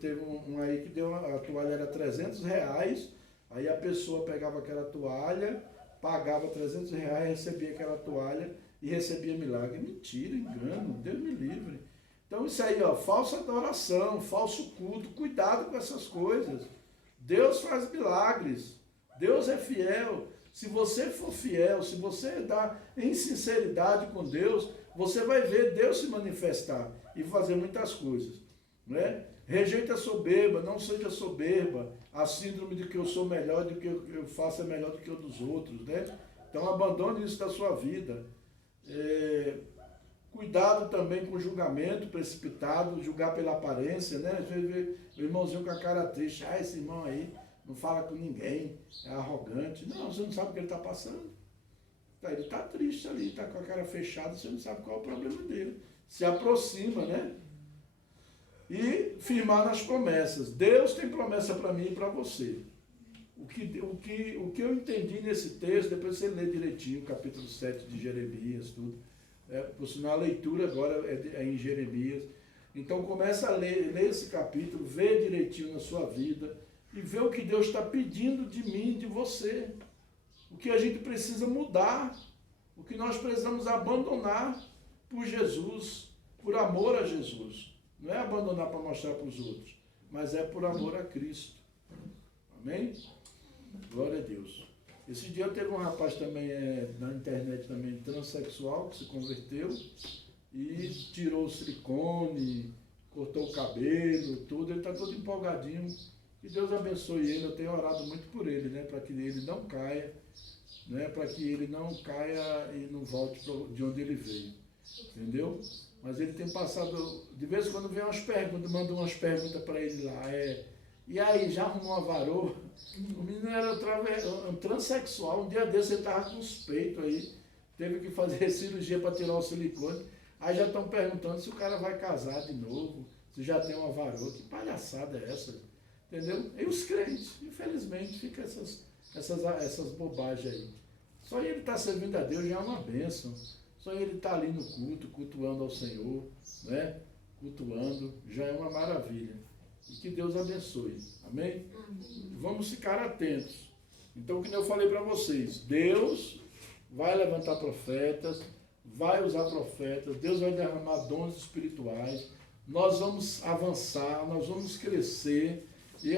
Teve um aí que deu, a toalha era R$300, aí a pessoa pegava aquela toalha, pagava R$300, recebia aquela toalha e recebia milagre. Mentira, engano, Deus me livre. Então isso aí, falsa adoração, falso culto, cuidado com essas coisas. Deus faz milagres, Deus é fiel. Se você for fiel, se você dá em sinceridade com Deus, você vai ver Deus se manifestar e fazer muitas coisas. Né? Rejeita a soberba, não seja soberba. A síndrome de que eu sou melhor, do que eu faço é melhor do que o dos outros. Né? Então abandone isso da sua vida. Cuidado também com o julgamento precipitado, julgar pela aparência, né? Às vezes vê o irmãozinho com a cara triste, esse irmão aí não fala com ninguém, é arrogante. Não, você não sabe o que ele está passando. Ele está triste ali, está com a cara fechada, você não sabe qual é o problema dele. Se aproxima, né? E firmar nas promessas. Deus tem promessa para mim e para você. O que eu entendi nesse texto, depois você lê direitinho, capítulo 7 de Jeremias, tudo. Por sinal, a leitura agora é em Jeremias. Então começa a ler esse capítulo, vê direitinho na sua vida e vê o que Deus está pedindo de mim e de você. O que a gente precisa mudar, o que nós precisamos abandonar por Jesus, por amor a Jesus. Não é abandonar para mostrar para os outros, mas é por amor a Cristo. Amém? Glória a Deus. Esse dia teve um rapaz também na internet também transexual que se converteu e tirou o silicone, cortou o cabelo, tudo. Ele está todo empolgadinho. Que Deus abençoe ele. Eu tenho orado muito por ele, né? Para que ele não caia, né? Para que ele não caia e não volte de onde ele veio. Entendeu? Mas ele tem passado, de vez em quando vem umas perguntas, manda umas perguntas para ele lá. E aí, já arrumou uma varoa? O menino era um transexual, um dia desse ele estava com os peitos aí, teve que fazer cirurgia para tirar o silicone. Aí já estão perguntando se o cara vai casar de novo, se já tem uma varoa. Que palhaçada é essa? Entendeu? E os crentes, infelizmente, ficam essas bobagens aí. Só ele estar servindo a Deus já é uma bênção. Só ele estar ali no culto, cultuando ao Senhor, né? Cultuando, já é uma maravilha. E que Deus abençoe. Amém? Vamos ficar atentos. Então, como eu falei para vocês, Deus vai levantar profetas, vai usar profetas, Deus vai derramar dons espirituais, nós vamos avançar, nós vamos crescer. E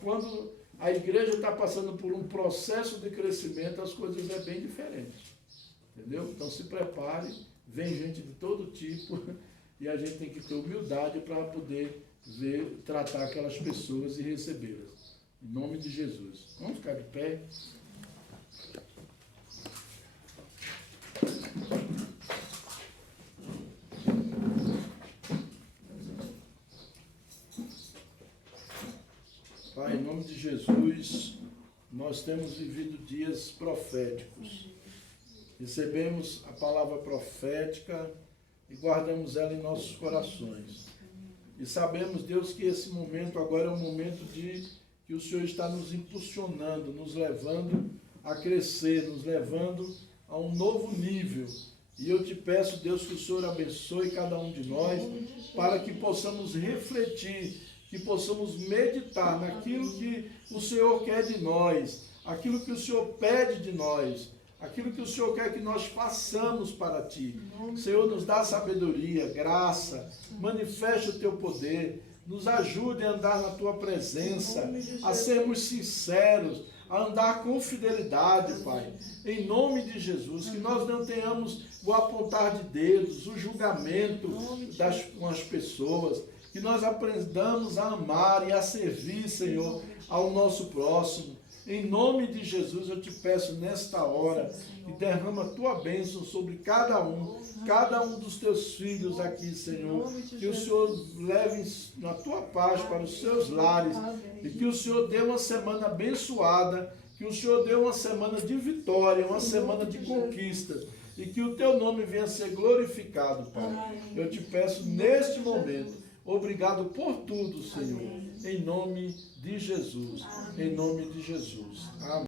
quando a igreja está passando por um processo de crescimento, as coisas é bem diferentes. Entendeu? Então se prepare, vem gente de todo tipo e a gente tem que ter humildade para poder tratar aquelas pessoas e recebê-las. Em nome de Jesus. Vamos ficar de pé. Pai, em nome de Jesus, nós temos vivido dias proféticos. Recebemos a palavra profética e guardamos ela em nossos corações. E sabemos, Deus, que esse momento agora é um momento que o Senhor está nos impulsionando, nos levando a crescer, nos levando a um novo nível. E eu te peço, Deus, que o Senhor abençoe cada um de nós, para que possamos refletir, que possamos meditar naquilo que o Senhor quer de nós, aquilo que o Senhor pede de nós, aquilo que o Senhor quer que nós façamos para Ti. Senhor, nos dá sabedoria, graça, manifeste o Teu poder, nos ajude a andar na Tua presença, a sermos sinceros, a andar com fidelidade, Pai. Em nome de Jesus, que nós não tenhamos o apontar de dedos, o julgamento com as pessoas, que nós aprendamos a amar e a servir, Senhor, ao nosso próximo. Em nome de Jesus, eu te peço nesta hora que derrama a tua bênção sobre cada um dos teus filhos aqui, Senhor. Que o Senhor leve na tua paz para os seus lares e que o Senhor dê uma semana abençoada, que o Senhor dê uma semana de vitória, uma semana de conquista e que o teu nome venha a ser glorificado, Pai. Eu te peço neste momento, obrigado por tudo, Senhor. Em nome de Jesus. Em nome de Jesus. Amém.